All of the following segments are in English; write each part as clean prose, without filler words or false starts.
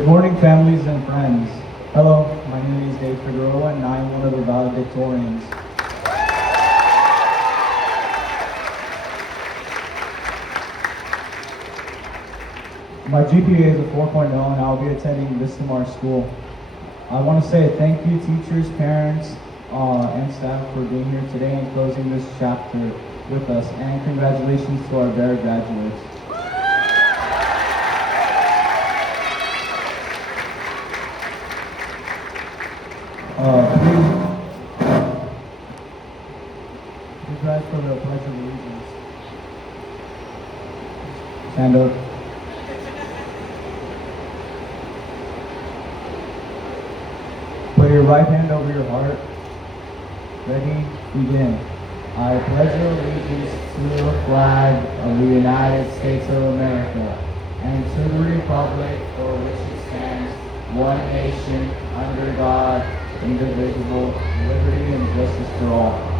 Good morning, families and friends. Hello, my name is Dave Figueroa, and I'm one of the valedictorians. My GPA is a 4.0, and I'll be attending Vistamar School. I want to say thank you, teachers, parents, and staff for being here today and closing this chapter with us, and congratulations to our very graduates. Please rise for the Pledge of Allegiance. Stand up. Put your right hand over your heart. Ready, begin. I pledge allegiance to the flag of the United States of America and to the republic for which it stands, one nation, under God, indivisible, liberty and justice for all.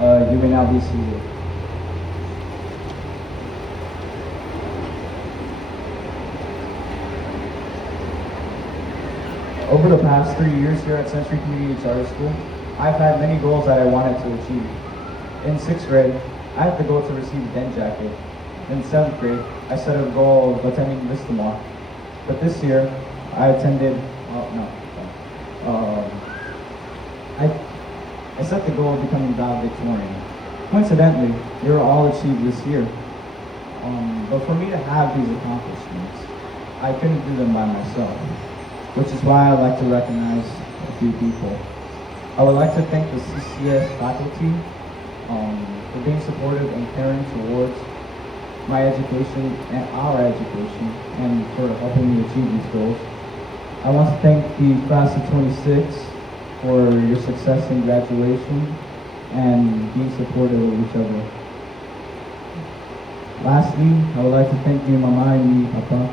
You may now be seated. Over the past 3 years here at Century Community Charter School, I've had many goals that I wanted to achieve. In 6th grade, I had the goal to receive a den jacket. In 7th grade, I set a goal of attending Vistamar. But this year, I attended, I set the goal of becoming valedictorian. Coincidentally, they were all achieved this year. But for me to have these accomplishments, I couldn't do them by myself, which is why I'd like to recognize a few people. I would like to thank the CCCS faculty for being supportive and caring towards my education and our education, and for helping me achieve these goals. I want to thank the class of 26 for your success in graduation and being supportive of each other. Lastly, I would like to thank you, Mama and me, Papa,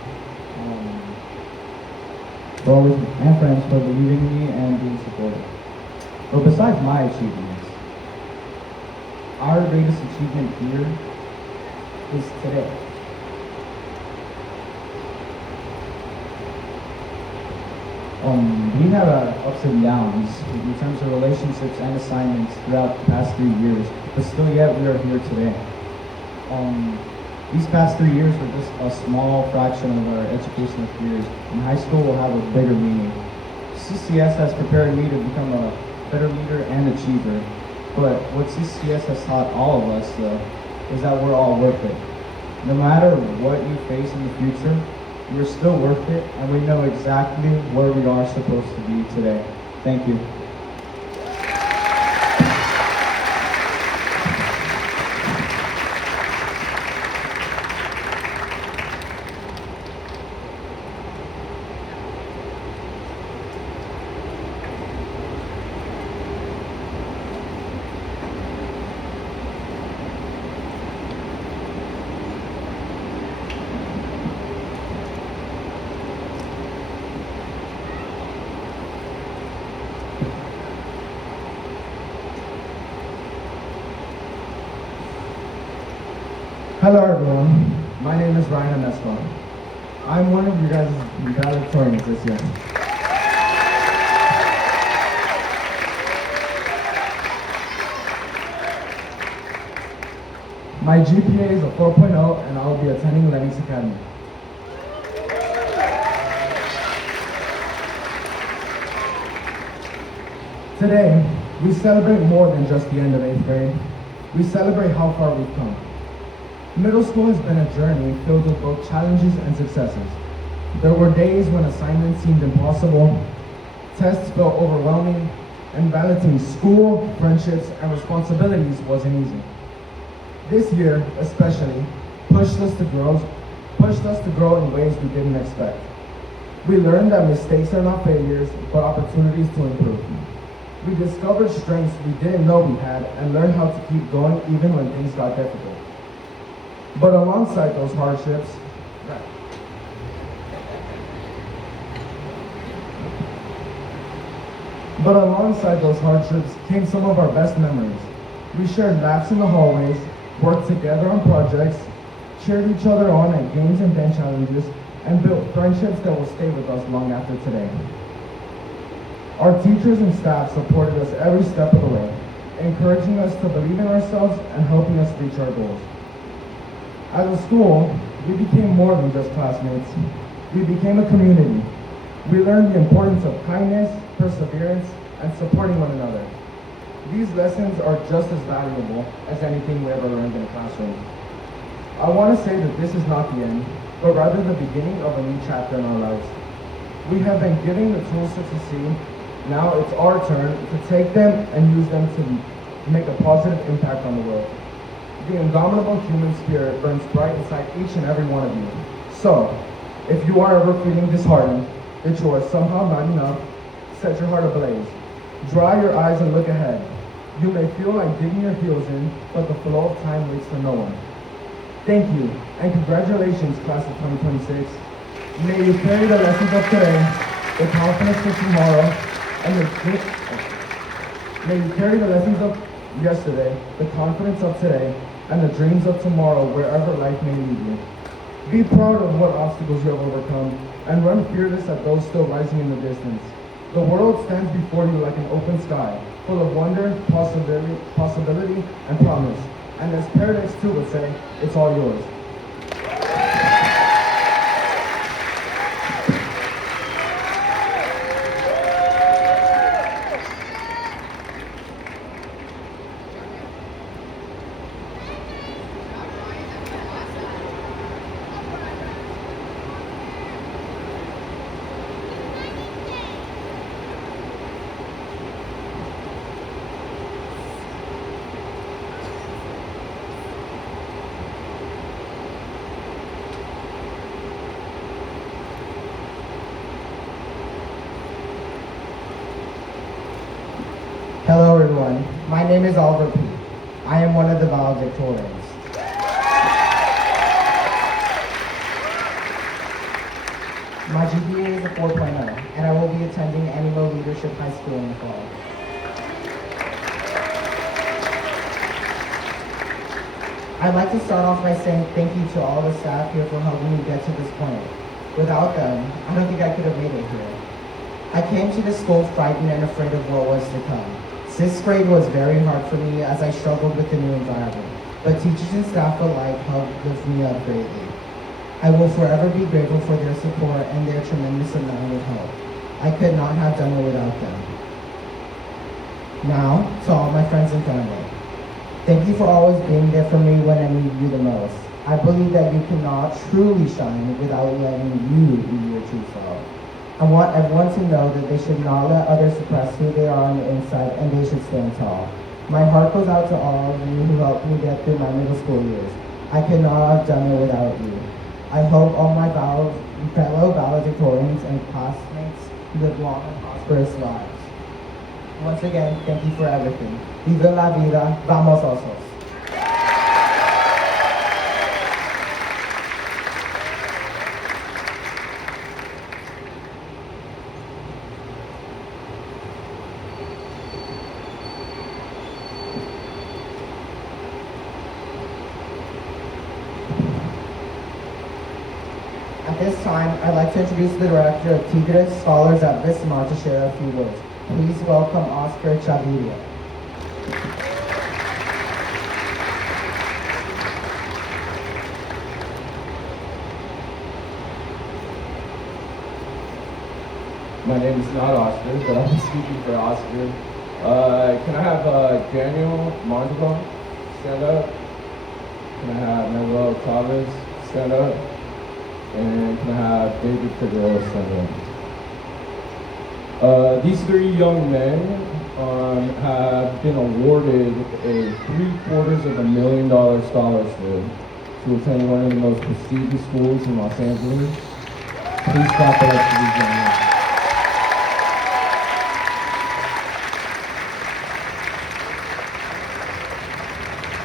for always, and friends, for believing in me and being supportive. But besides my achievements, our greatest achievement here is today. We had ups and downs in terms of relationships and assignments throughout the past 3 years, but still yet we are here today. These past 3 years were just a small fraction of our educational careers, and high school will have a bigger meaning. CCS has prepared me to become a better leader and achiever, but what CCS has taught all of us, though, is that we're all worth it. No matter what you face in the future, you're still worth it, and we know exactly where we are supposed to be today. Thank you. Hello everyone, my name is Ryan Amesco. I'm one of you guys' valedictorians this year. My GPA is a 4.0 and I'll be attending Lennox Academy. Today, we celebrate more than just the end of 8th grade. We celebrate how far we've come. Middle school has been a journey filled with both challenges and successes. There were days when assignments seemed impossible, tests felt overwhelming, and balancing school, friendships, and responsibilities wasn't easy. This year, especially, pushed us to grow in ways we didn't expect. We learned that mistakes are not failures, but opportunities to improve. We discovered strengths we didn't know we had and learned how to keep going even when things got difficult. But alongside those hardships, came some of our best memories. We shared laps in the hallways, worked together on projects, cheered each other on at games and bench challenges, and built friendships that will stay with us long after today. Our teachers and staff supported us every step of the way, encouraging us to believe in ourselves and helping us reach our goals. As a school, we became more than just classmates. We became a community. We learned the importance of kindness, perseverance, and supporting one another. These lessons are just as valuable as anything we ever learned in a classroom. I want to say that this is not the end, but rather the beginning of a new chapter in our lives. We have been given the tools to succeed. Now it's our turn to take them and use them to make a positive impact on the world. The indomitable human spirit burns bright inside each and every one of you. So, if you are ever feeling disheartened, that you are somehow not enough, set your heart ablaze. Dry your eyes and look ahead. You may feel like digging your heels in, but the flow of time waits for no one. Thank you, and congratulations, class of 2026. May you carry the lessons of today, the confidence for tomorrow, and may you carry the lessons of yesterday, the confidence of today, and the dreams of tomorrow wherever life may lead you. Be proud of what obstacles you have overcome, and run fearless at those still rising in the distance. The world stands before you like an open sky, full of wonder, possibility, and promise. And as Paradise 2 would say, it's all yours. Hello everyone, my name is Oliver P. I am one of the valedictorians. My GPA is a 4.0, and I will be attending Animo Leadership High School in the fall. I'd like to start off by saying thank you to all the staff here for helping me get to this point. Without them, I don't think I could have made it here. I came to this school frightened and afraid of what was to come. Sixth grade was very hard for me as I struggled with the new environment, but teachers and staff alike helped lift me up greatly. I will forever be grateful for their support and their tremendous amount of help. I could not have done it without them. Now, to all my friends and family, thank you for always being there for me when I needed you the most. I believe that you cannot truly shine without letting you be your true self. I want everyone to know that they should not let others suppress who they are on the inside, and they should stand tall. My heart goes out to all of you who helped me get through my middle school years. I could not have done it without you. I hope all my fellow valedictorians and classmates live long and prosperous lives. Once again, thank you for everything. Viva la vida, vamos osos. At this time, I'd like to introduce the director of Tigres Scholars at Vismar to share a few words. Please welcome Oscar Chaviria. My name is not Oscar, but I'm speaking for Oscar. Can I have Daniel Montalban stand up? Can I have Manuel Chavez stand up? And can I have David Figueroa stand up? These three young men have been awarded a $750,000 scholarship to attend one of the most prestigious schools in Los Angeles. Please clap it up for these young men.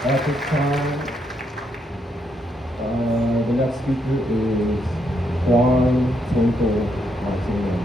At this time, the next speaker is Juan Twinkle Martinez.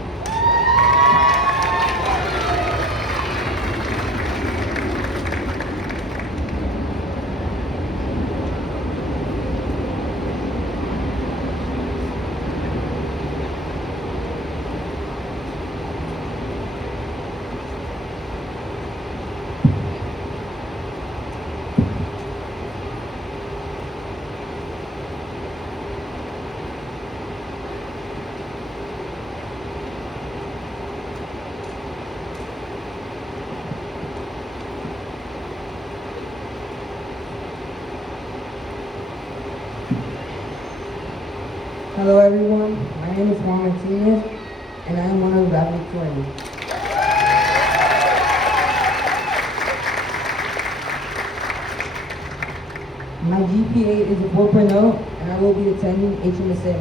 Hello everyone, my name is Juan Martinez and I am one of the valedictorians. My GPA is a 4.0 and I will be attending HMSA.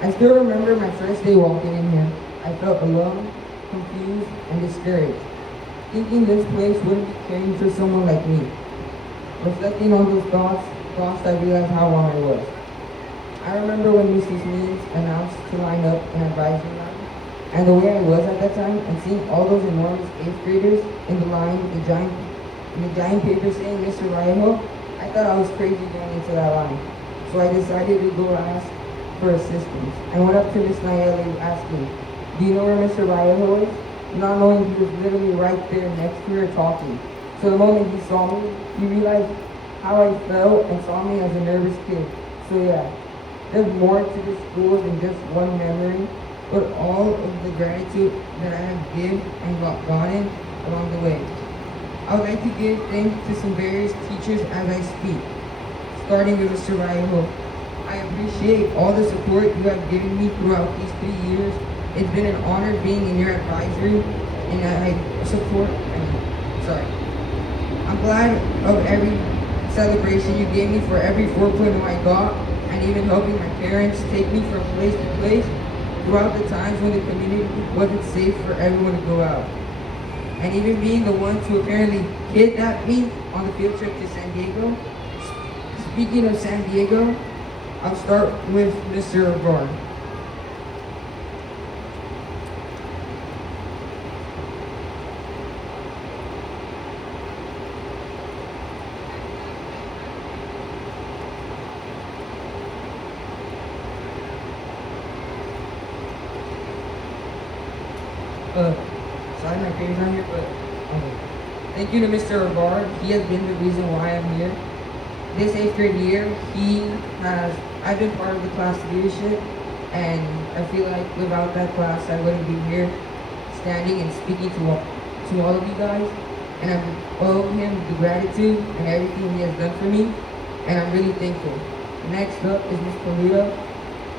I still remember my first day walking in here. I felt alone, confused, and discouraged, thinking this place wouldn't be caring for someone like me. Reflecting on those thoughts, I realized how wrong I was. I remember when Mrs. Means announced to line up an advisory line, and the way I was at that time, and seeing all those enormous 8th graders in the line with the giant paper saying Mr. Vallejo, I thought I was crazy going into that line. So I decided to go ask for assistance. I went up to Miss Nayeli asking, do you know where Mr. Vallejo is? Not knowing he was literally right there next to her talking. So the moment he saw me, he realized how I felt and saw me as a nervous kid. So yeah, there's more to this school than just one memory, but all of the gratitude that I have given and gotten along the way. I would like to give thanks to some various teachers as I speak, starting with Mr. Vallejo. I appreciate all the support you have given me throughout these 3 years. It's been an honor being in your advisory, and I'm glad of every celebration you gave me for every 4.0 I got, and even helping my parents take me from place to place throughout the times when the community wasn't safe for everyone to go out. And even being the ones who apparently kidnapped me on the field trip to San Diego. Speaking of San Diego, I'll start with Mr. Abar. Sorry my favor's not here, but thank you to Mr. Abar. He has been the reason why I'm here. This 8th grade year, I've been part of the class leadership, and I feel like without that class, I wouldn't be here standing and speaking to all of you guys. And I owe him the gratitude and everything he has done for me, and I'm really thankful. Next up is Ms. Paluda.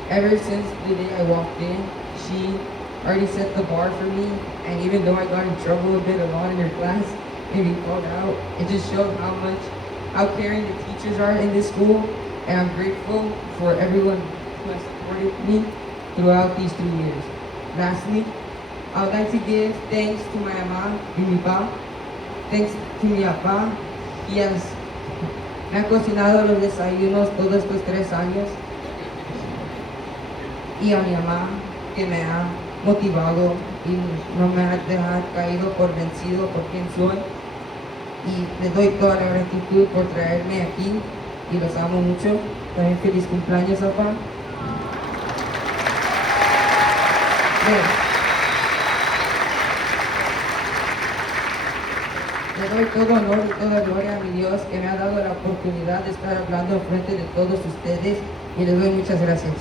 Ever since the day I walked in, she already set the bar for me, and even though I got in trouble a lot in her class and be called out, it just shows how caring the teachers are in this school, and I'm grateful for everyone who has supported me throughout these 3 years. Lastly, I would like to give thanks to my mama and mi pa. Thanks to mi papá. Me ha cocinado los desayunos todos estos 3 años. Y a mi mamá, que me ha motivado y no me ha dejado caído por vencido por quien soy. Y les doy toda la gratitud por traerme aquí y los amo mucho. También feliz cumpleaños, papá. Le doy todo honor y toda gloria a mi Dios que me ha dado la oportunidad de estar hablando frente de todos ustedes y les doy muchas gracias.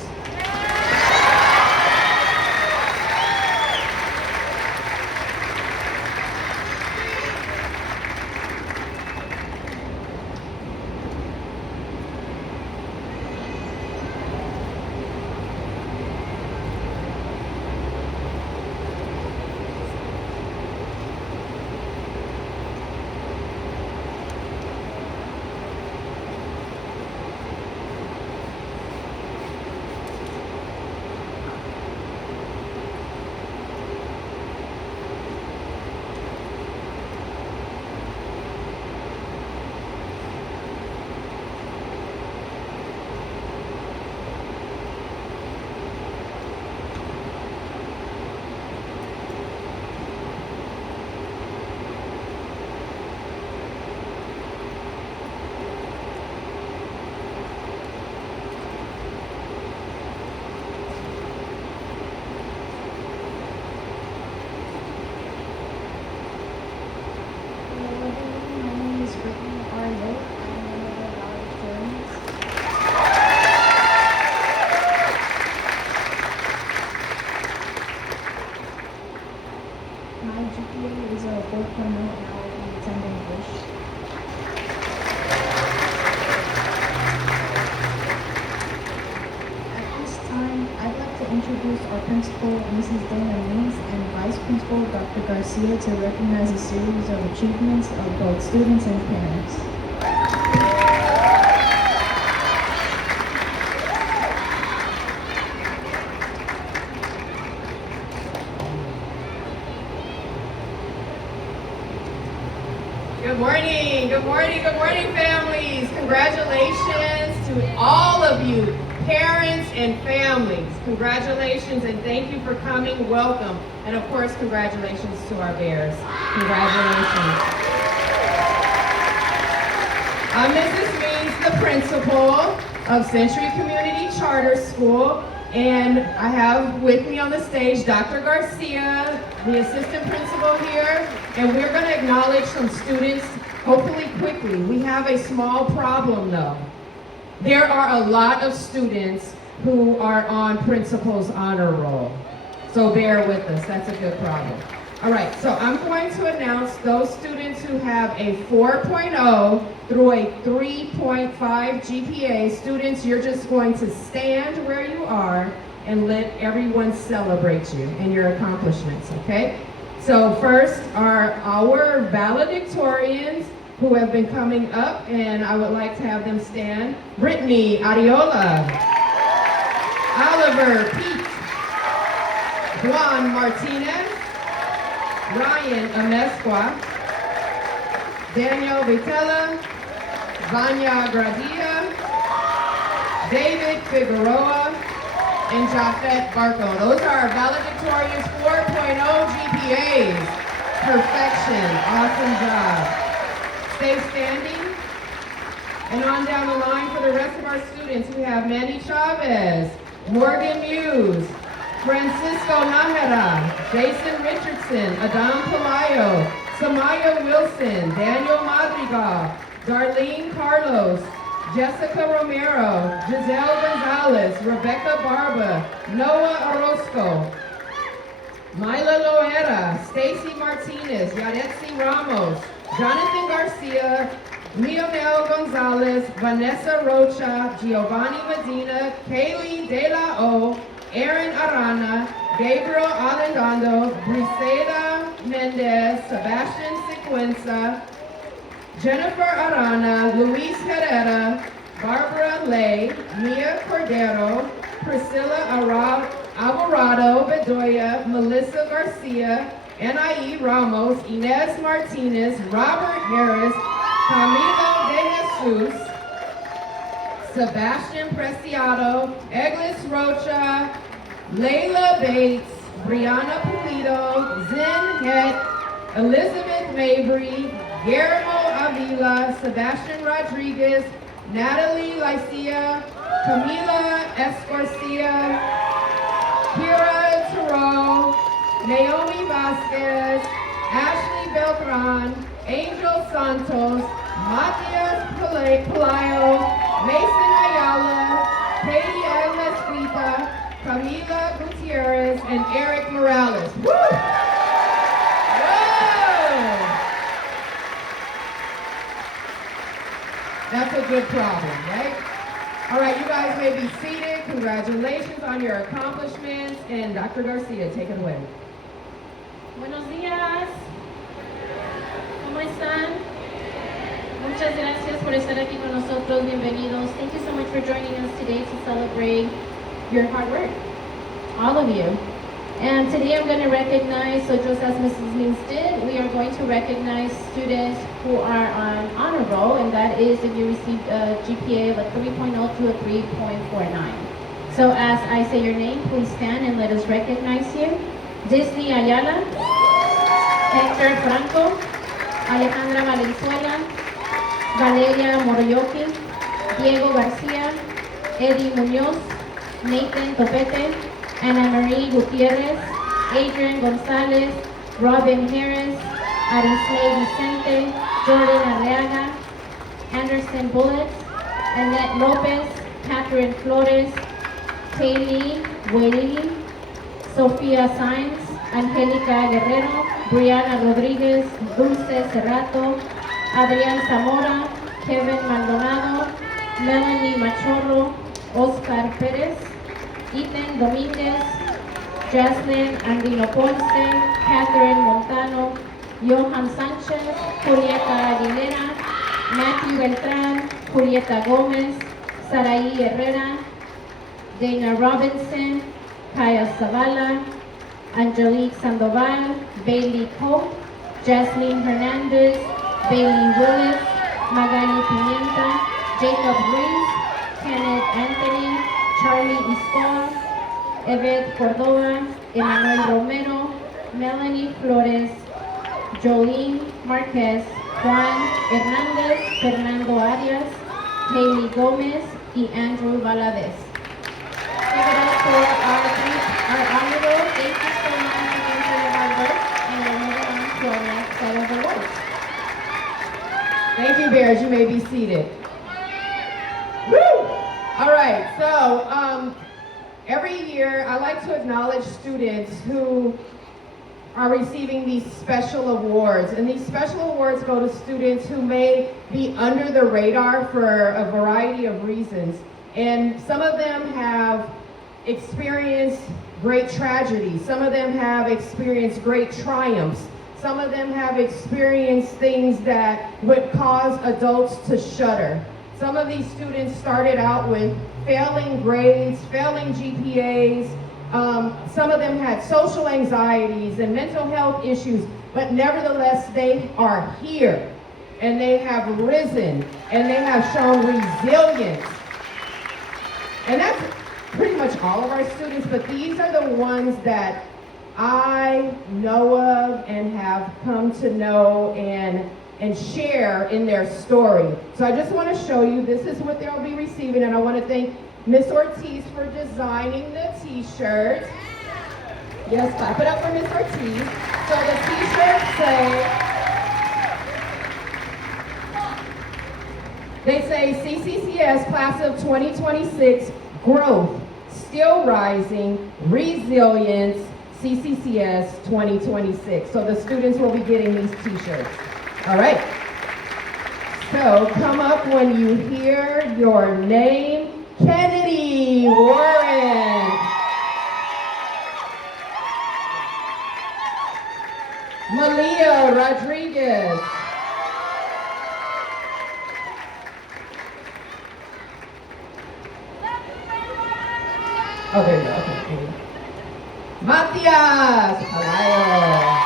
My GPA is a 4.0 and I At this time, I'd like to introduce our principal, Mrs. Dana Means, and vice principal, Dr. Garcia, to recognize a series of achievements of both students and parents. Good morning, good morning, good morning, families. Congratulations to all of you, parents and families. Congratulations and thank you for coming. Welcome. And of course, congratulations to our Bears. Congratulations. I'm Mrs. Means, the principal of Century Community Charter School. And I have with me on the stage Dr. Garcia, the assistant principal here, and we're going to acknowledge some students, hopefully quickly. We have a small problem though. There are a lot of students who are on principal's honor roll. So bear with us, that's a good problem. All right, so I'm going to announce those students who have a 4.0 through a 3.5 GPA. Students, you're just going to stand where you are and let everyone celebrate you and your accomplishments, okay? So first are our valedictorians who have been coming up, and I would like to have them stand. Brittany Ariola, Oliver Pete, Juan Martinez, Ryan Amesqua, Daniel Vitella, Vanya Gradia, David Figueroa, and Jafet Barco. Those are our valedictorians 4.0 GPAs. Perfection, awesome job. Stay standing. And on down the line for the rest of our students, we have Manny Chavez, Morgan Muse, Francisco Nájera, Jason Richardson, Adam Palayo, Samaya Wilson, Daniel Madrigal, Darlene Carlos, Jessica Romero, Giselle Gonzalez, Rebecca Barba, Noah Orozco, Myla Loera, Stacy Martinez, Yaretsi Ramos, Jonathan Garcia, Leonel Gonzalez, Vanessa Rocha, Giovanni Medina, Kaylee De La O, Aaron Arana, Gabriel Alendando, Briseida Mendez, Sebastian Sequenza, Jennifer Arana, Luis Herrera, Barbara Lay, Mia Cordero, Priscilla Alvarado Bedoya, Melissa Garcia, Anaí Ramos, Inez Martinez, Robert Harris, Camilo De Jesus, Sebastian Preciado, Eglis Rocha, Layla Bates, Brianna Pulido, Zen Het, Elizabeth Mabry, Guillermo Avila, Sebastian Rodriguez, Natalie Lycia, Camila Escorcia, Kira Turo, Naomi Vasquez, Ashley Beltran, Angel Santos, Matias Pelayo, Mason Ayala, Katie Agnes Quita, Camila Gutierrez, and Eric Morales. Woo! Whoa! That's a good problem, right? All right, you guys may be seated. Congratulations on your accomplishments. And Dr. Garcia, take it away. Buenos días. ¿Cómo están? Muchas gracias por estar aquí con nosotros. Bienvenidos. Thank you so much for joining us today to celebrate your hard work, all of you. And today I'm going to recognize, so just as Mrs. Means did, we are going to recognize students who are on honor roll, and that is if you received a GPA of a 3.0 to a 3.49. So as I say your name, please stand and let us recognize you. Disney Ayala, Hector Franco, Alejandra Valenzuela, Valeria Moroyoki, Diego Garcia, Eddie Muñoz, Nathan Topete, Ana Marie Gutierrez, Adrian Gonzalez, Robin Harris, Arisley Vicente, Jordan Arriaga, Anderson Bullet, Annette Lopez, Catherine Flores, Kaylee Whaley, Sofia Sainz, Angelica Guerrero, Brianna Rodriguez, Dulce Cerrato, Adrián Zamora, Kevin Maldonado, Melanie Machorro, Oscar Pérez, Ethan Domínguez, Jaslyn Andino Ponce, Catherine Montano, Johan Sánchez, Julieta Aguilera, Matthew Beltrán, Julieta Gómez, Saraí Herrera, Dana Robinson, Kaya Zavala, Angelique Sandoval, Bailey Pope, Jasmine Hernandez, Bailey Willis, Magali Pimienta, Jacob Ruiz, Kenneth Anthony, Charlie Iscoa, Evette Cordova, Emmanuel Romero, Melanie Flores, Jolene Marquez, Juan Hernandez, Fernando Arias, Haley Gomez, y Andrew Valadez. Give it up for our honorable. Thank you so much again for your hard work, and we're moving on to our next set of awards. Thank you, Bears. You may be seated. Woo! All right, so every year I like to acknowledge students who are receiving these special awards. And these special awards go to students who may be under the radar for a variety of reasons. And some of them have experienced great tragedy. Some of them have experienced great triumphs. Some of them have experienced things that would cause adults to shudder. Some of these students started out with failing grades, failing GPAs. Some of them had social anxieties and mental health issues, but nevertheless, they are here and they have risen and they have shown resilience. And that's pretty much all of our students, but these are the ones that I know of and have come to know and share in their story. So I just want to show you, this is what they'll be receiving, and I want to thank Miss Ortiz for designing the t-shirt. Yes, clap it up for Miss Ortiz. So the t-shirts say CCCS Class of 2026, Growth, Still Rising, Resilience, CCCS 2026. So the students will be getting these t-shirts. All right. So come up when you hear your name. Kennedy Warren. Malia Rodriguez. Oh, there you go. Okay. Matias Palayo.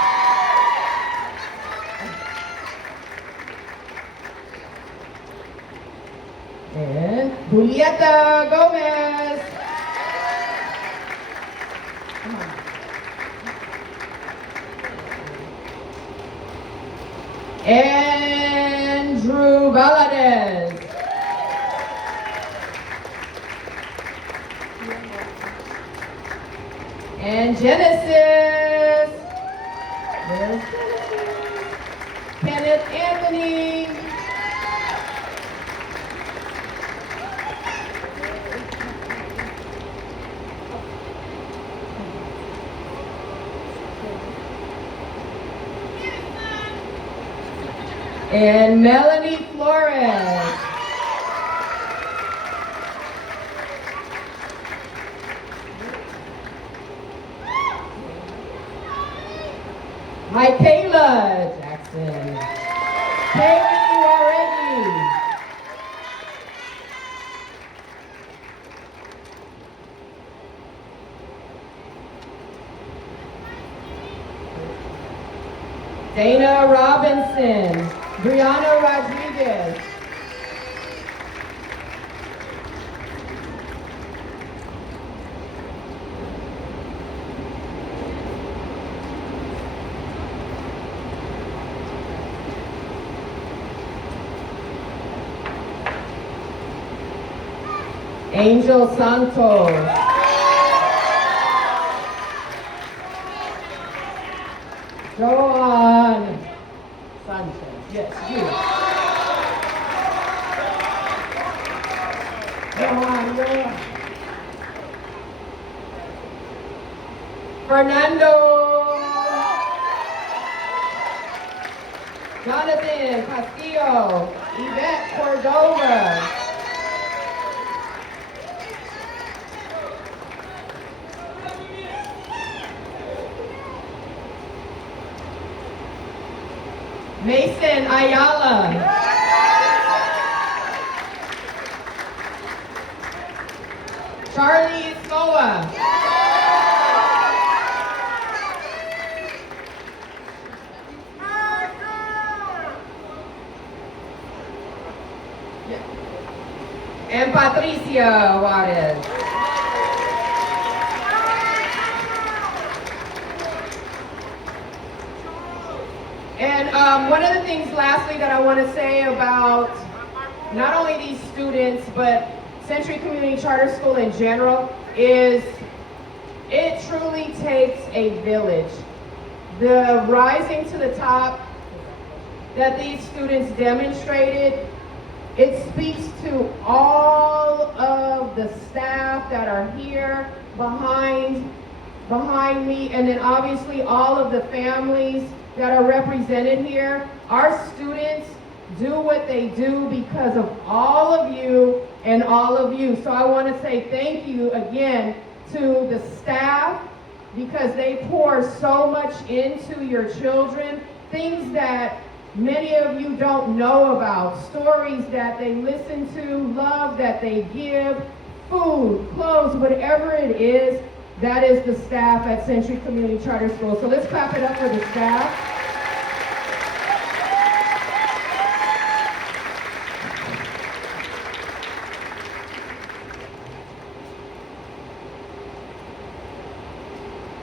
And Julieta Gomez. Come on. Andrew Valadez. And Genesis. There's Genesis. Kenneth Anthony. And Melanie Flores. Hi, Kayla Jackson. Kayla, you are ready. Dana Robinson. Brianna Rodriguez. Angel Santos. Joan Sanchez. Yes, you. Joan. Fernando. Jonathan Castillo, Yvette Cordova, Mason Ayala, Charlie Iscoa, and Patricia Juarez. And one of the things lastly that I want to say about not only these students, but Century Community Charter School in general is it truly takes a village. The rising to the top that these students demonstrated, it speaks to all of the staff that are here behind me, and then obviously all of the families that are represented here. Our students do what they do because of all of you and all of you. So I want to say thank you again to the staff because they pour so much into your children, things that many of you don't know about, stories that they listen to, love that they give, food, clothes, whatever it is, that is the staff at Century Community Charter School. So let's clap it up for the staff.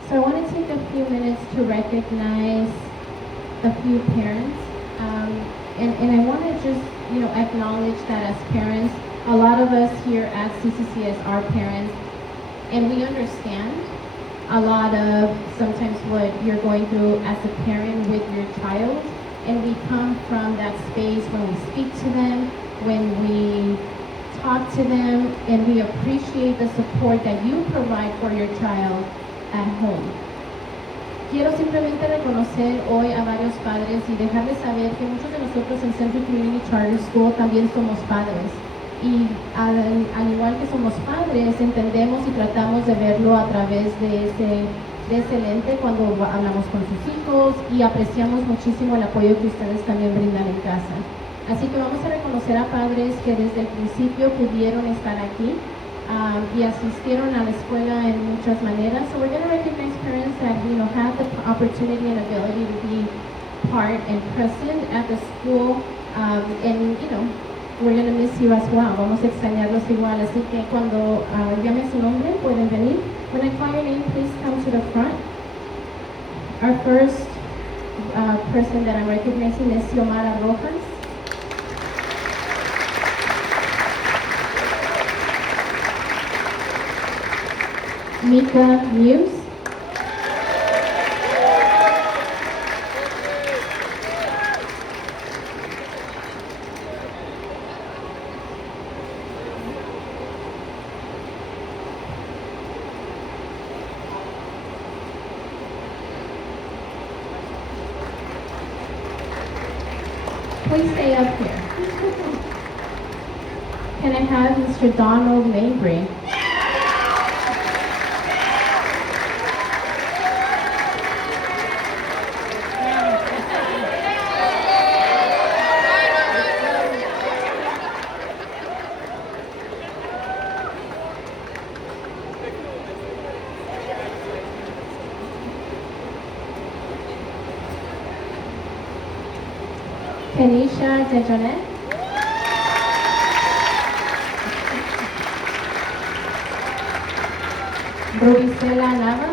So I want to take a few minutes to recognize a few parents. And I want to just, acknowledge that as parents, a lot of us here at CCCS are parents, and we understand a lot of sometimes what you're going through as a parent with your child, and we come from that space when we speak to them, when we talk to them, and we appreciate the support that you provide for your child at home. Quiero simplemente reconocer hoy a varios padres y dejarles saber que muchos de nosotros en Century Community Charter School también somos padres. Y al igual que somos padres, entendemos y tratamos de verlo a través de ese lente cuando hablamos con sus hijos y apreciamos muchísimo el apoyo que ustedes también brindan en casa. Así que vamos a reconocer a padres que desde el principio pudieron estar aquí y asistieron a la escuela en muchas maneras. So we're going to recognize parents that have the opportunity and ability to be part and present at the school, and we're going to miss you as well. Vamos a extrañarlos igual. Así que cuando llame su nombre pueden venir. When I call your name, please come to the front. Our first person that I'm recognizing is Xiomara Rojas. Mika Muse. Please stay up here. Can I have Mr. Donald Mabry? Kenisha Dejonet. Rubicela Nava.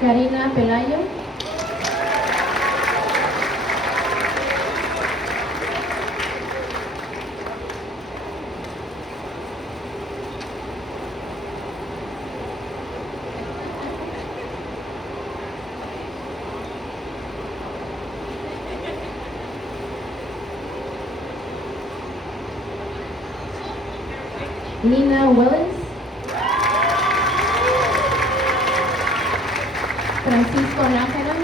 Karina Pelayo. Lina Wellens, Francisco Nájera,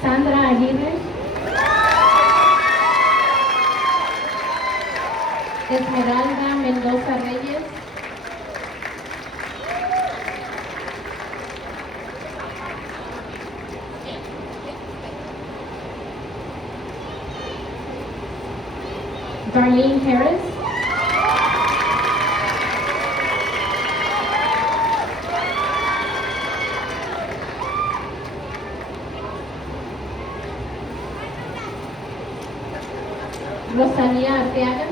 Sandra Aguirre, Esmeralda Mendoza Reyes, Darlene Harris, Rosalía Arteaga,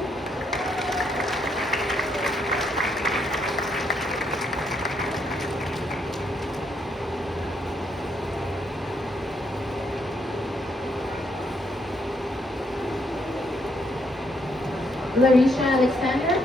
Larisha Alexander,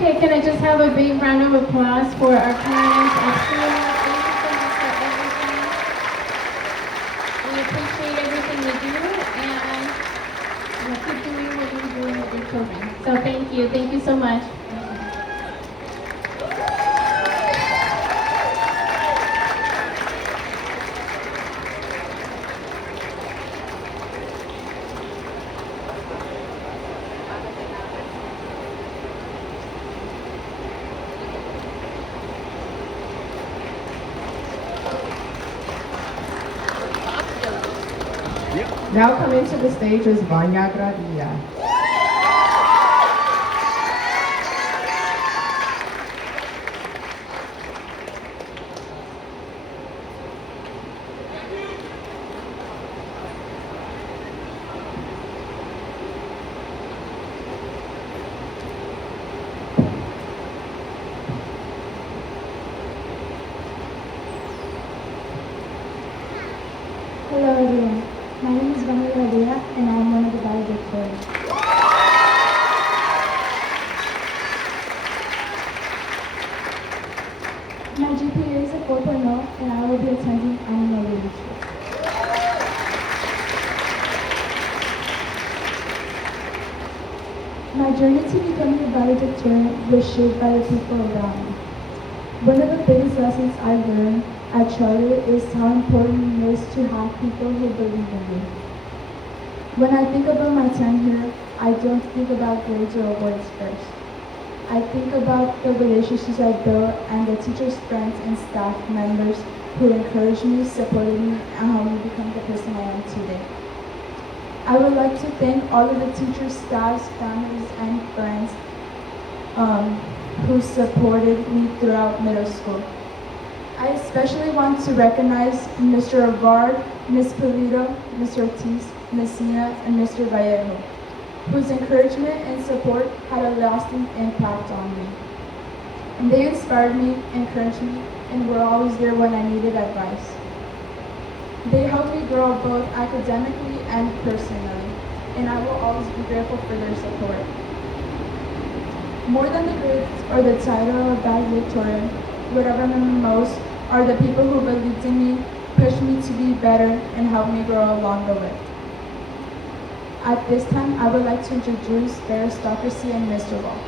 Okay, can I just have a big round of applause for our parents, our students? Thank you so much for everything. We appreciate everything we do, and we'll keep doing what we're doing with your children. So thank you so much. Now coming to the stage is Vanya Gradilla. Hello everyone, my name is Vanya Gradilla and I am one of the valedictorians. My GPA is a 4.0 and I will be attending annual leadership. My journey to becoming a valedictorian was shaped by the people around me. One of the biggest lessons I learned at Charter is how important it is to have people who believe in you. When I think about my time here, I don't think about grades or awards first. I think about the relationships I built and the teachers, friends, and staff members who encouraged me, supported me, and helped me become the person I am today. I would like to thank all of the teachers, staffs, families, and friends who supported me throughout middle school. I especially want to recognize Mr. Avard, Ms. Polito, Mr. Ortiz, Ms. Nina, and Mr. Vallejo, whose encouragement and support had a lasting impact on me. And they inspired me, encouraged me, and were always there when I needed advice. They helped me grow both academically and personally, and I will always be grateful for their support. More than the grades or the title of valedictorian, what I remember most are the people who believed in me, pushed me to be better, and helped me grow along the way. At this time, I would like to introduce the aristocracy and Mr. Wall.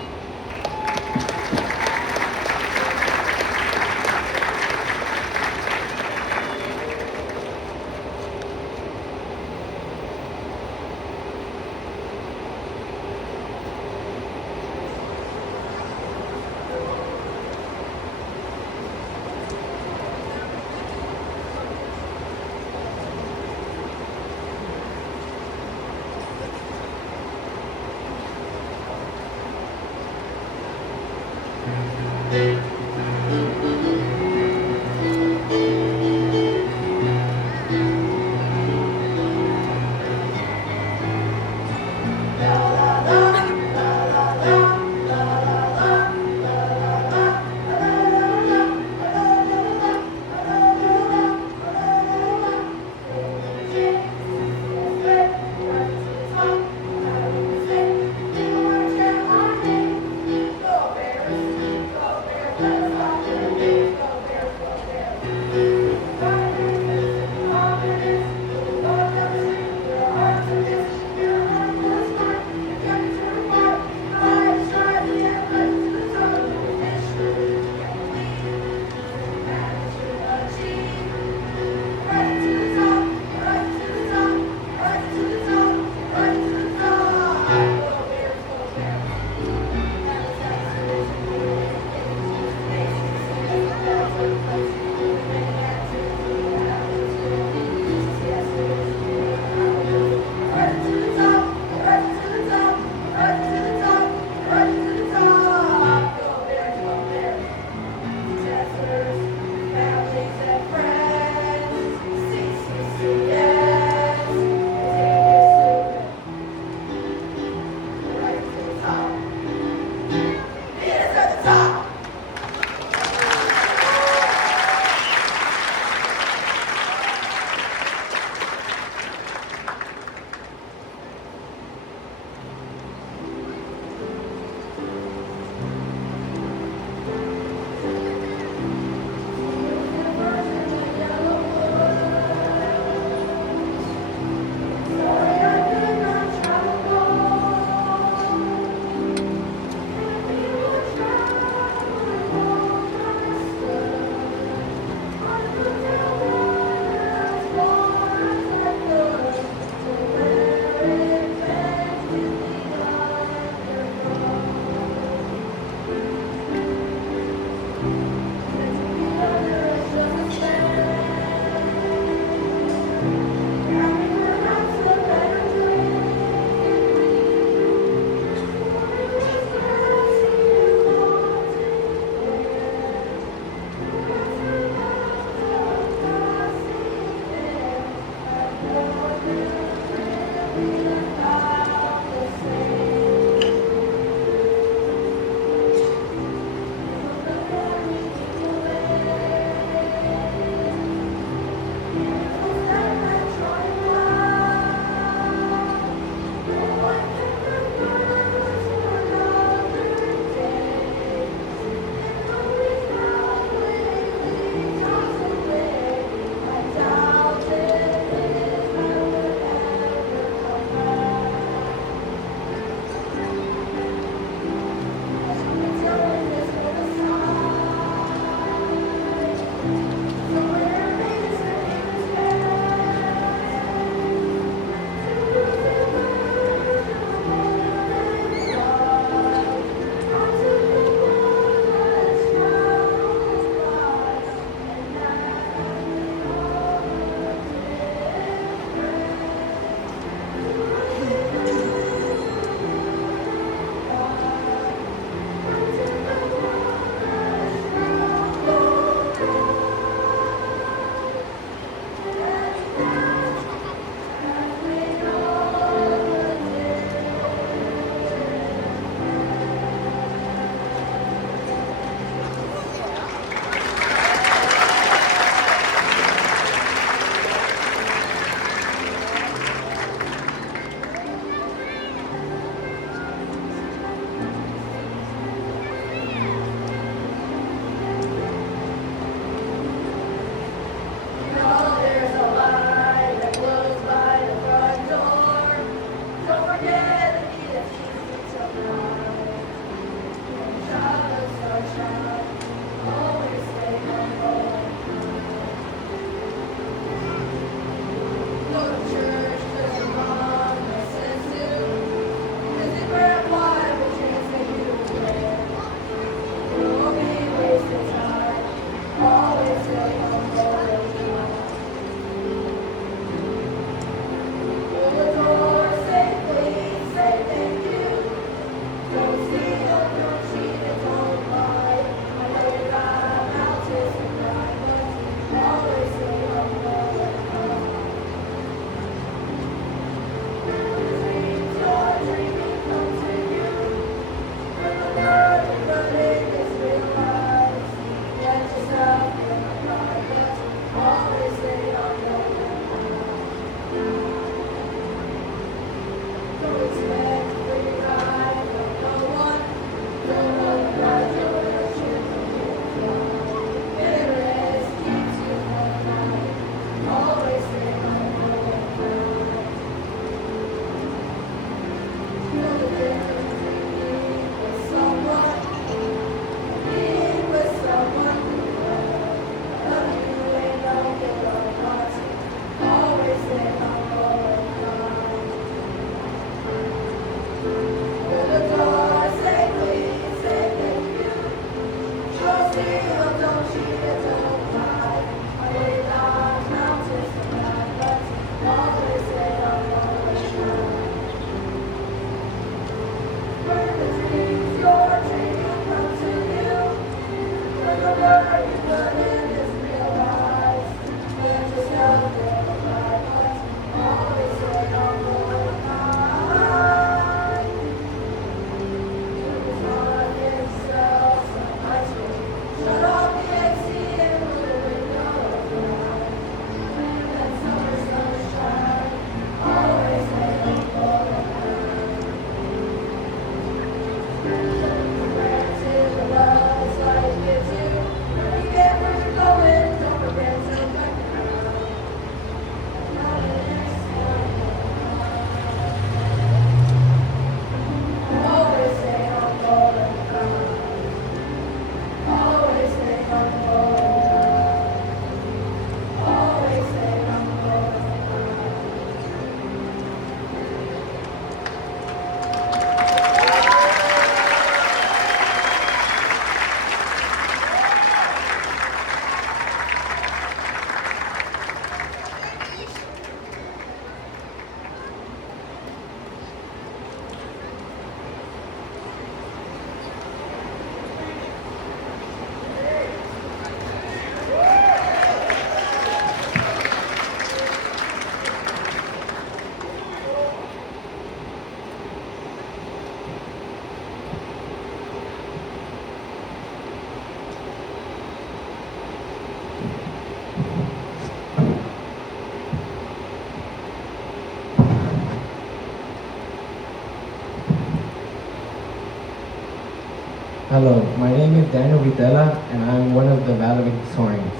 Hello, my name is Daniel Vitela, and I'm one of the valedictorians.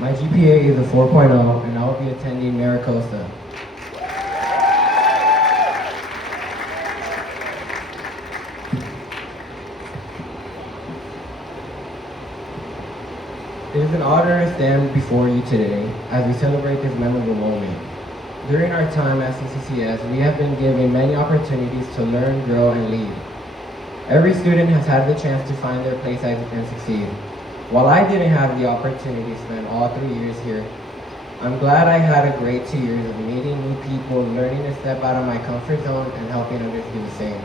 My GPA is a 4.0, and I will be attending Maricosta. It is an honor to stand before you today as we celebrate this memorable moment. During our time at CCCS, we have been given many opportunities to learn, grow, and lead. Every student has had the chance to find their place and succeed. While I didn't have the opportunity to spend all 3 years here, I'm glad I had a great 2 years of meeting new people, learning to step out of my comfort zone, and helping others do the same.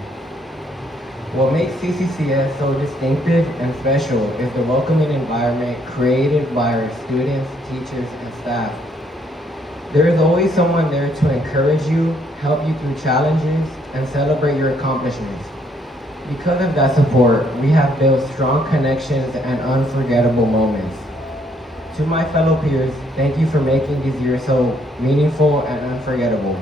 What makes CCCS so distinctive and special is the welcoming environment created by our students, teachers, and staff. There is always someone there to encourage you, help you through challenges, and celebrate your accomplishments. Because of that support, we have built strong connections and unforgettable moments. To my fellow peers, thank you for making these years so meaningful and unforgettable.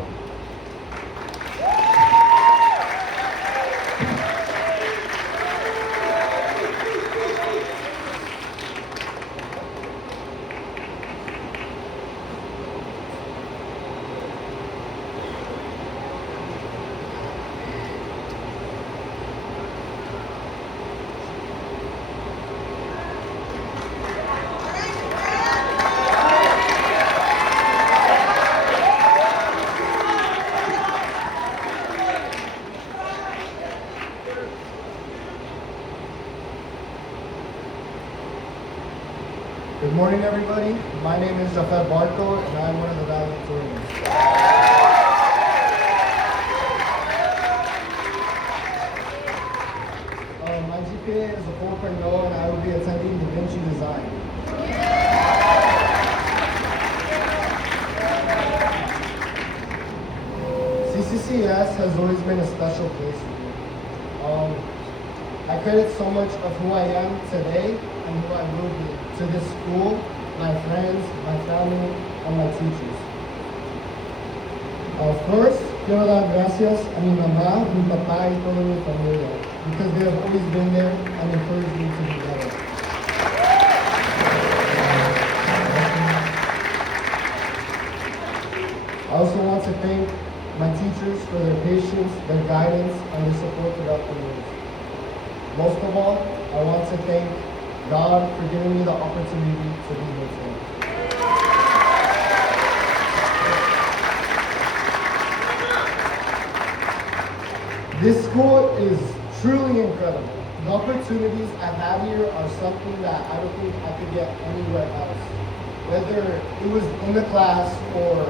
Good morning, everybody. My name is Jafet Barco, and I'm one of the valedictorians. My GPA is a 4.0, and I will be attending Da Vinci Design. CCCS has always been a special place for me. I credit so much of who I am today and who I will be to this school, my friends, my family, and my teachers. First, quiero dar gracias a mi mamá, mi papá, y toda mi familia, because they have always been there and encouraged me to be better. I also want to thank my teachers for their patience, their guidance, and their support throughout the years. Most of all, I want to thank God for giving me the opportunity to be here today. This school is truly incredible. The opportunities I've had here are something that I don't think I could get anywhere else. Whether it was in the class or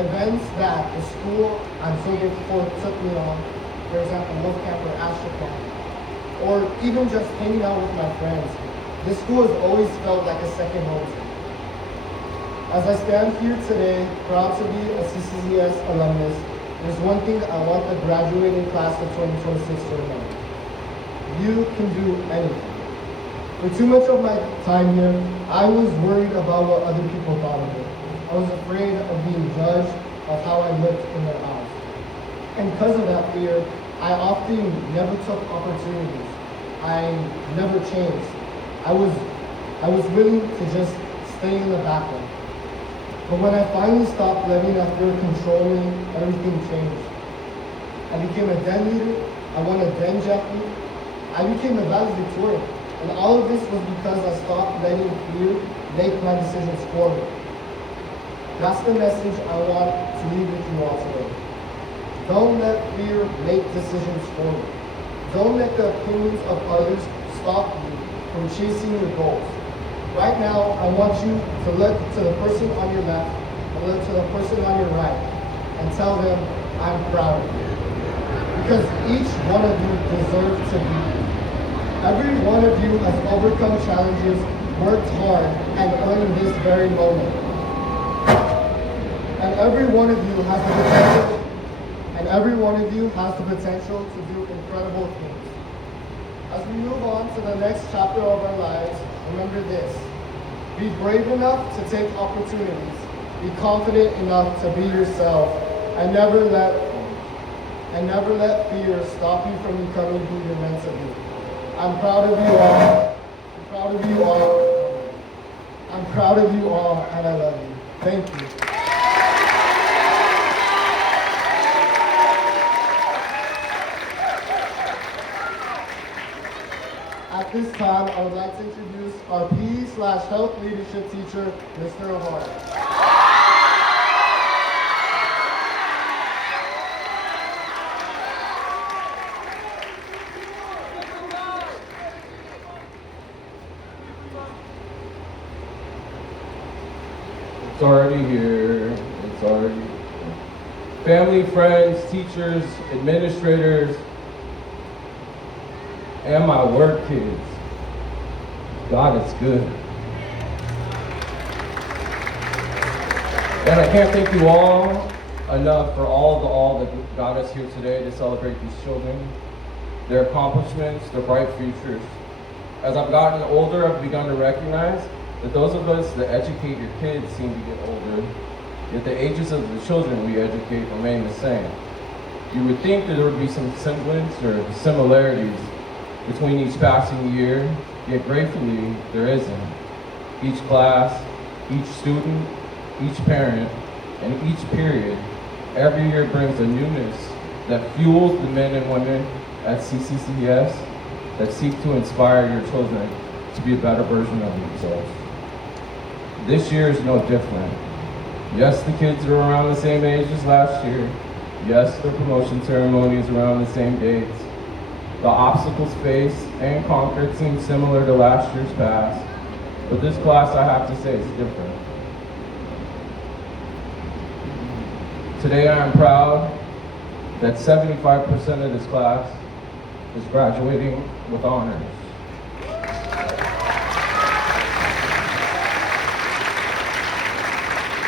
events that the school I'm so grateful took me on, for example, Wolf Camp or Astrocamp, or even just hanging out with my friends. This school has always felt like a second home to me. As I stand here today, proud to be a CCCS alumnus, there's one thing I want the graduating class of 2026 to remember. You can do anything. For too much of my time here, I was worried about what other people thought of me. I was afraid of being judged of how I looked in their eyes. And because of that fear, I often never took opportunities. I never changed. I was willing to just stay in the background. But when I finally stopped letting that fear control me, everything changed. I became a den leader. I won a den jacket. I became a valedictorian. And all of this was because I stopped letting fear make my decisions for me. That's the message I want to leave with you all today. Don't let fear make decisions for you. Don't let the opinions of others stop you from chasing your goals. Right now, I want you to look to the person on your left and look to the person on your right and tell them, I'm proud of you. Because each one of you deserves to be here. Every one of you has overcome challenges, worked hard, and earned this very moment. And every one of you has the potential to do incredible things. As we move on to the next chapter of our lives, remember this. Be brave enough to take opportunities. Be confident enough to be yourself and never let fear stop you from becoming who you're meant to be. I'm proud of you all. I'm proud of you all. I'm proud of you all, and I love you. Thank you. At this time, I would like to introduce our PE/health leadership teacher, Mr. O'Hara. It's already here. It's already here. Family, friends, teachers, administrators, and my work kids. God is good. And I can't thank you all enough for all that got us here today to celebrate these children, their accomplishments, their bright futures. As I've gotten older, I've begun to recognize that those of us that educate your kids seem to get older, yet the ages of the children we educate remain the same. You would think that there would be some semblance or similarities between each passing year, yet gratefully there isn't. Each class, each student, each parent, and each period, every year brings a newness that fuels the men and women at CCCS that seek to inspire your children to be a better version of themselves. This year is no different. Yes, the kids are around the same age as last year. Yes, the promotion ceremony is around the same dates. The obstacles faced and conquered seem similar to last year's past, but this class, I have to say, is different. Today I am proud that 75% of this class is graduating with honors.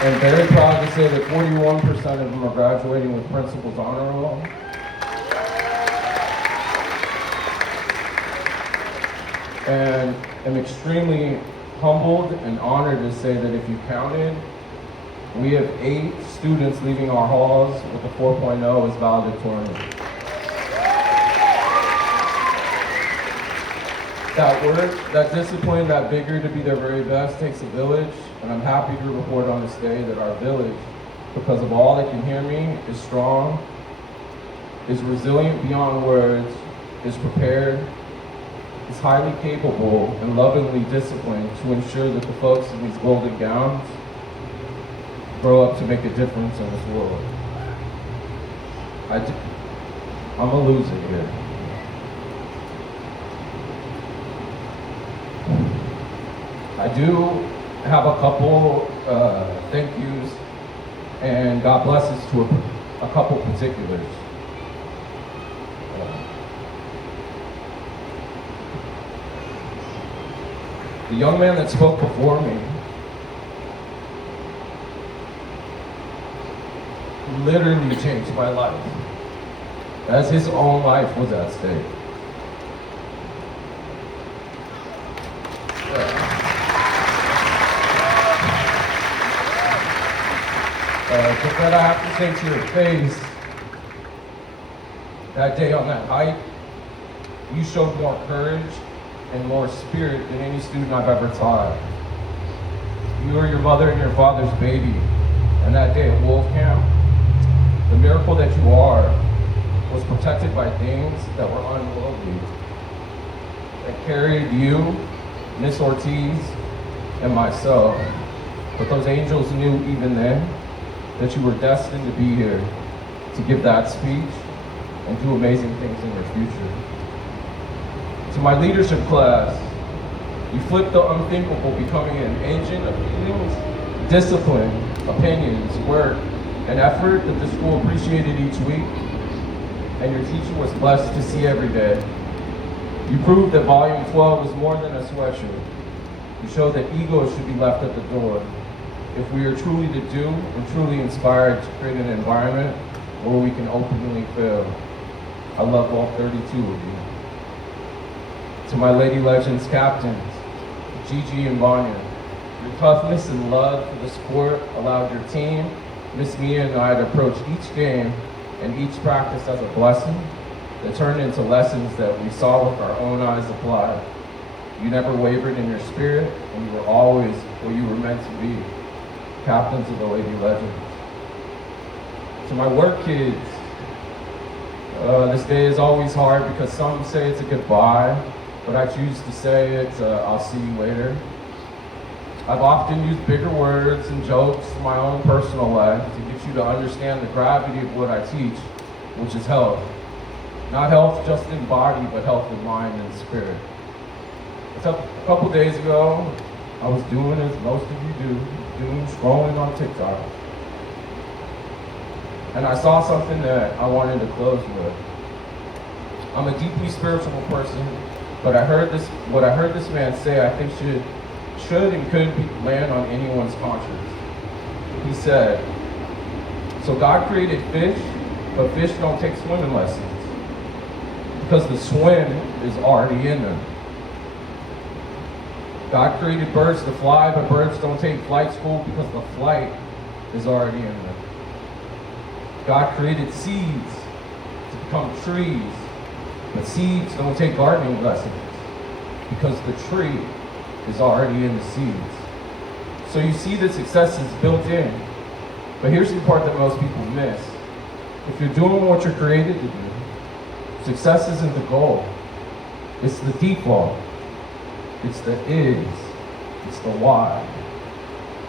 I'm very proud to say that 41% of them are graduating with principal's honor roll. And I'm extremely humbled and honored to say that if you counted, we have 8 students leaving our halls with a 4.0 as valedictorian. That work, that discipline, that vigor to be their very best takes a village, and I'm happy to report on this day that our village, because of all that can hear me, is strong, is resilient beyond words, is prepared, is highly capable, and lovingly disciplined to ensure that the folks in these golden gowns grow up to make a difference in this world. I'm a loser here. I do have a couple thank yous and God blesses to a couple particulars. The young man that spoke before me literally changed my life, as his own life was at stake. But that I have to say to your face, that day on that hike, you showed more courage and more spirit than any student I've ever taught. You were your mother and your father's baby, and that day at Wolf Camp, the miracle that you are was protected by things that were unworldly, that carried you, Miss Ortiz, and myself. But those angels knew even then that you were destined to be here to give that speech and do amazing things in your future. To my leadership class, you flipped the unthinkable, becoming an engine of feelings, discipline, opinions, work, and effort that the school appreciated each week, and your teacher was blessed to see every day. You proved that Volume 12 was more than a sweatshirt. You showed that egos should be left at the door. If we are truly to do and truly inspired to create an environment where we can openly fail. I love all 32 of you. To my Lady Legends captains, Gigi and Vanya, Your toughness and love for the sport allowed your team, Miss Mia and I to approach each game and each practice as a blessing that turned into lessons that we saw with our own eyes applied. You never wavered in your spirit, and you were always what you were meant to be, captains of the Lady Legends. To my work kids, this day is always hard because some say it's a goodbye, but I choose to say it's I'll see you later. I've often used bigger words and jokes in my own personal life to get you to understand the gravity of what I teach, which is health. Not health just in body, but health in mind and spirit. A couple days ago, I was doing as most of you do, scrolling on TikTok. And I saw something that I wanted to close with. I'm a deeply spiritual person, but what I heard this man say, I think should and could land on anyone's conscience. He said, so God created fish, but fish don't take swimming lessons because the swim is already in them. God created birds to fly, but birds don't take flight school because the flight is already in them. God created seeds to become trees, but seeds don't take gardening lessons because the tree is already in the seeds. So you see that success is built in. But here's the part that most people miss. If you're doing what you're created to do, success isn't the goal. It's the default. It's the is. It's the why.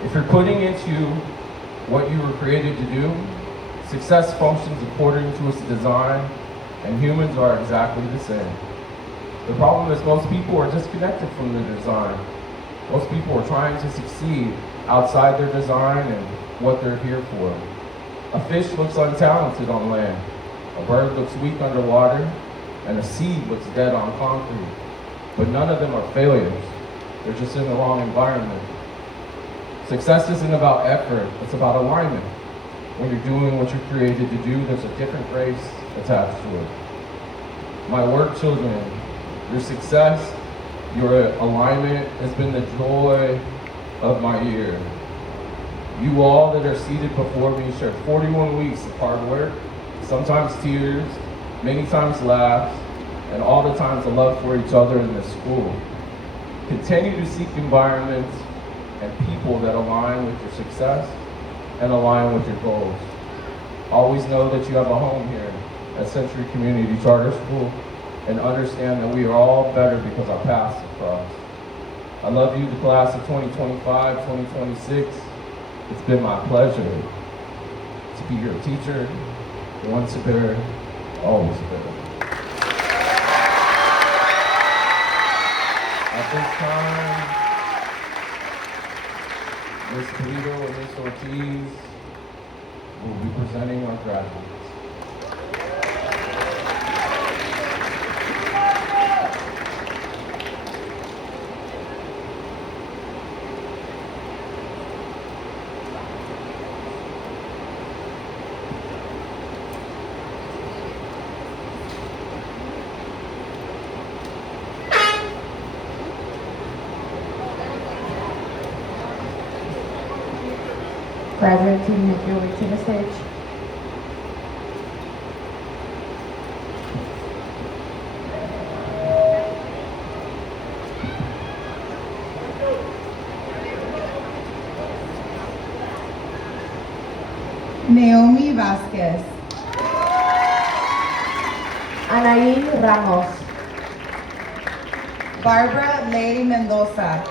If you're putting into what you were created to do, success functions according to its design, and humans are exactly the same. The problem is most people are disconnected from the design. Most people are trying to succeed outside their design and what they're here for. A fish looks untalented on land. A bird looks weak underwater, and a seed looks dead on concrete. But none of them are failures. They're just in the wrong environment. Success isn't about effort, it's about alignment. When you're doing what you're created to do, there's a different grace attached to it. My work children, your success, your alignment has been the joy of my year. You all that are seated before me shared 41 weeks of hard work, sometimes tears, many times laughs, and all the times a love for each other in this school. Continue to seek environments and people that align with your success and align with your goals. Always know that you have a home here at Century Community Charter School, and understand that we are all better because our paths have crossed. I love you, the class of 2025, 2026. It's been my pleasure to be your teacher, once a bear, always a bear. At this time, Ms. Toledo and Ms. Ortiz will be presenting our graduates. Graduates, you make your way to the stage. Naomi Vasquez, Anaí Ramos, Barbara Ley Mendoza,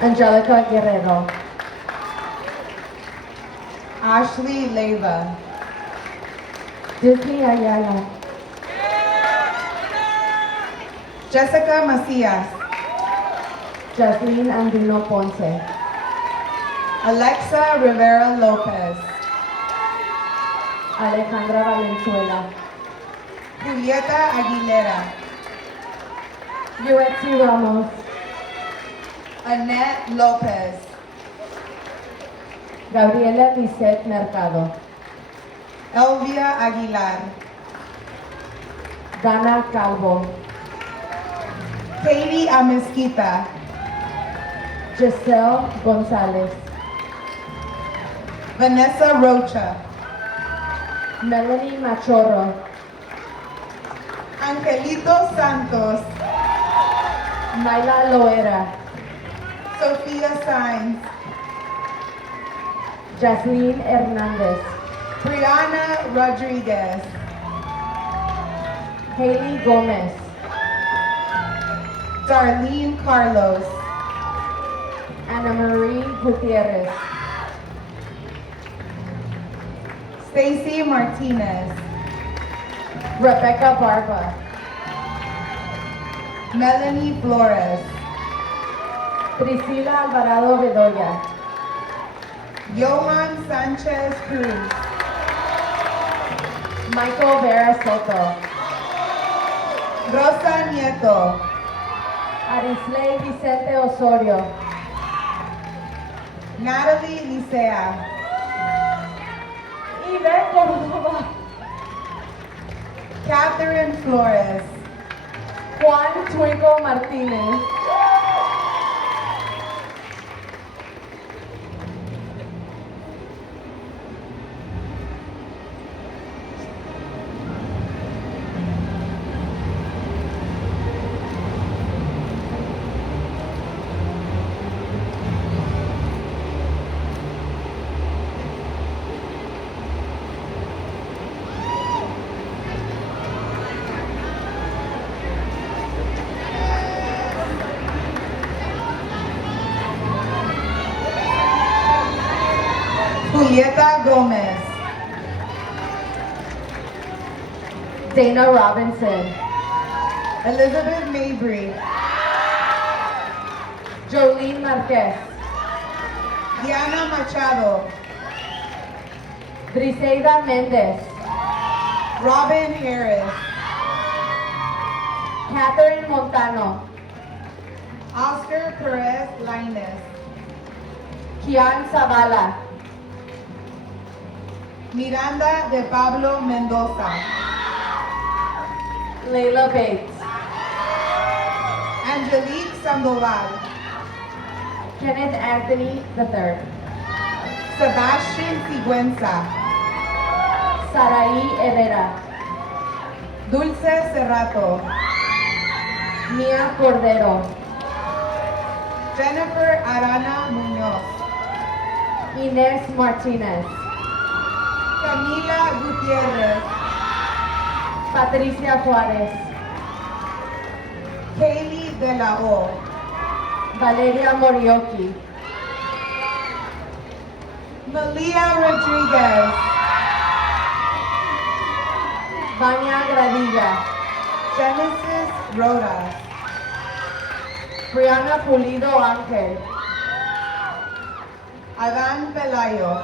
Angelica Guerrero, Ashley Leiva, Disney Ayala, Jessica Macias, Jasmine Andino Ponce, Alexa Rivera Lopez, Alejandra Valenzuela, Julieta Aguilera, Yuetsi Ramos, Annette Lopez, Gabriela Lisette Mercado, Elvia Aguilar, Dana Calvo, Katie Amezquita, Giselle Gonzalez, Vanessa Rocha, Melanie Machorro, Angelito Santos, Myla Loera, Sofia Sainz, Jasmine Hernandez, Brianna Rodriguez, Haley Gomez, Darlene Carlos, Ana Marie Gutierrez, Stacy Martinez, Rebecca Barba, Melanie Flores, Priscila Alvarado Bedoya, Johan Sanchez Cruz, Michael Vera Soto, Rosa Nieto, Arisley Vicente Osorio, Natalie Licea, Yvette Cordova, Catherine Flores, Juan Twinkle Martinez, Julieta Gomez, Dana Robinson, Elizabeth Mabry, Jolene Marquez, Diana Machado, Briseida Mendez, Robin Harris, Catherine Montano, Oscar Perez Lainez, Kian Zavala, Miranda de Pablo Mendoza, Layla Bates, Angelique Sandoval, Kenneth Anthony III, Sebastian Sigüenza, Saraí Herrera, Dulce Cerrato, Mia Cordero, Jennifer Arana Muñoz, Inés Martinez, Camila Gutierrez, Patricia Juárez, Kaylee de la O, Valeria Morioki, Malia Rodriguez, Vania Gradilla, Genesis Rodas, Brianna Pulido Ángel, Adán Pelayo,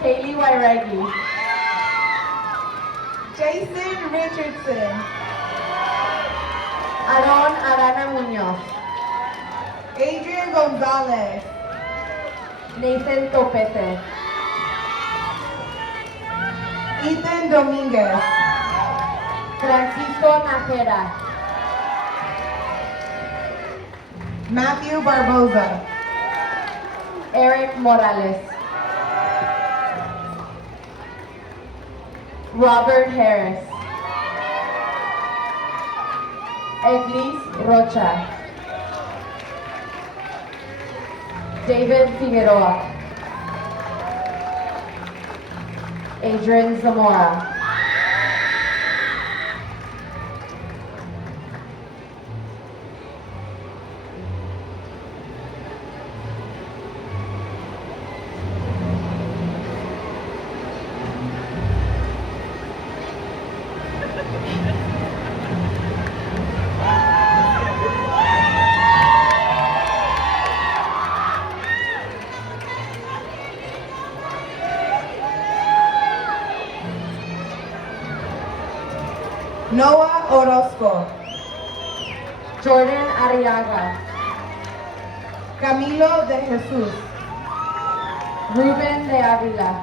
Kaylee Wairegi, Jason Richardson, Aaron Arana Muñoz, Adrian Gonzalez, Nathan Topete, Ethan Dominguez, Francisco Najera, Matthew Barboza, Eric Morales, Robert Harris, Eglis Rocha, David Figueroa, Adrian Zamora, Noah Orozco, Jordan Arriaga, Camilo de Jesus, Ruben de Avila,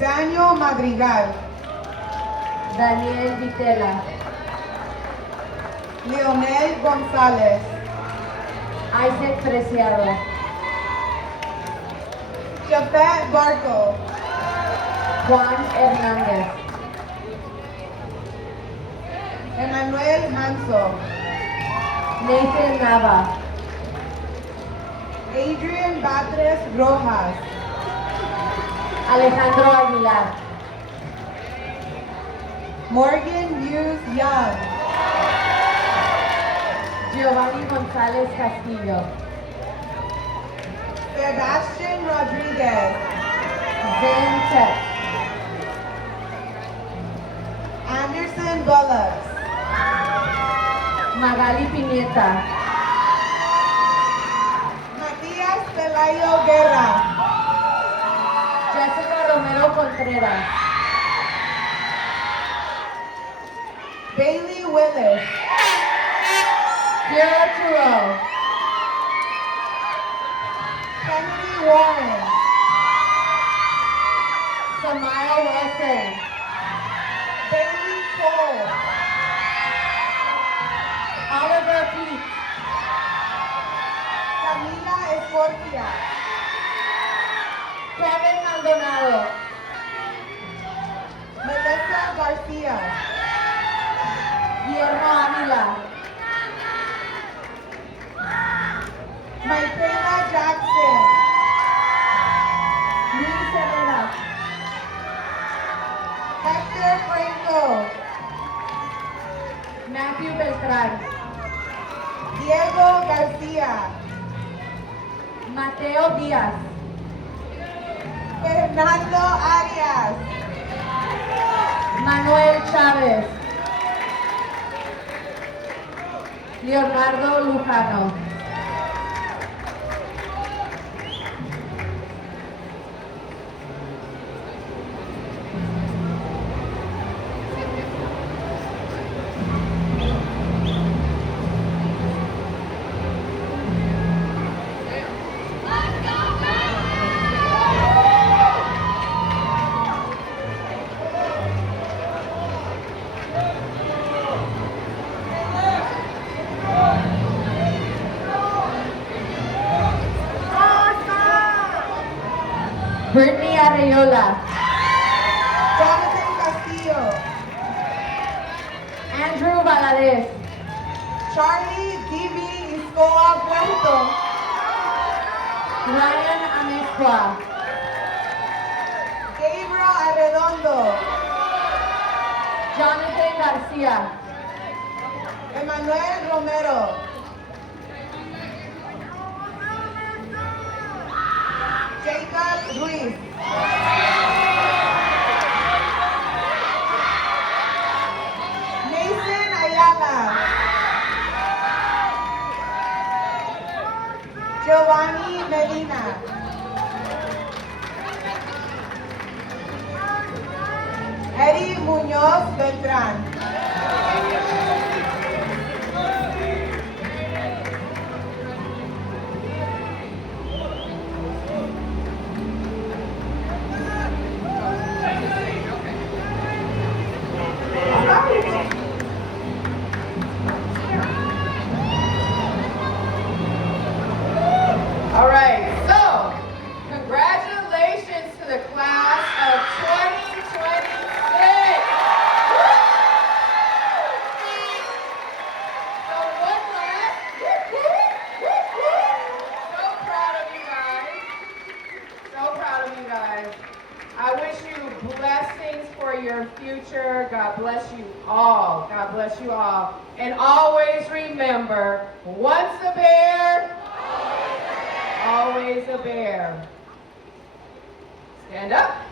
Daniel Madrigal, Daniel Vitela, Leonel González, Isaac Preciado. Japet Barco. Juan Hernández. Emmanuel Manso. Nathan Nava. Adrian Batres Rojas. Alejandro Aguilar. Morgan Hughes Young. Giovanni González Castillo. Sebastian Rodriguez. Zen Chet. Anderson Bullock. Magali Pinieta. Matias Pelayo Guerra. Jessica Romero Contreras. Bailey Willis. Kira Turo. Kennedy Warren. Samaya Wilson. Bailey Cole. Oliver Peak. Camila Escortia. Kevin Maldonado. Melissa Garcia. Guillermo Ávila. Michaela Jackson. Luis Herrera. Hector Franco. Matthew Beltrán. Diego Garcia. Mateo Díaz. Fernando Arias. Manuel Chávez. Leonardo Lujano. Brittany Areola. Jonathan Castillo. Andrew Valadez. Charlie D.B. Iscoa Puerto. Ryan Amezcua. Gabriel Arredondo. Jonathan Garcia. Emmanuel Romero. Jacob Ruiz. Mason Ayala. Giovanni Medina. Eddie Muñoz Beltrán. All right, so congratulations to the class of 2026. So one last, so proud of you guys. So proud of you guys. I wish you blessings for your future. God bless you all. God bless you all. And always remember, once a bear, always a bear. Stand up.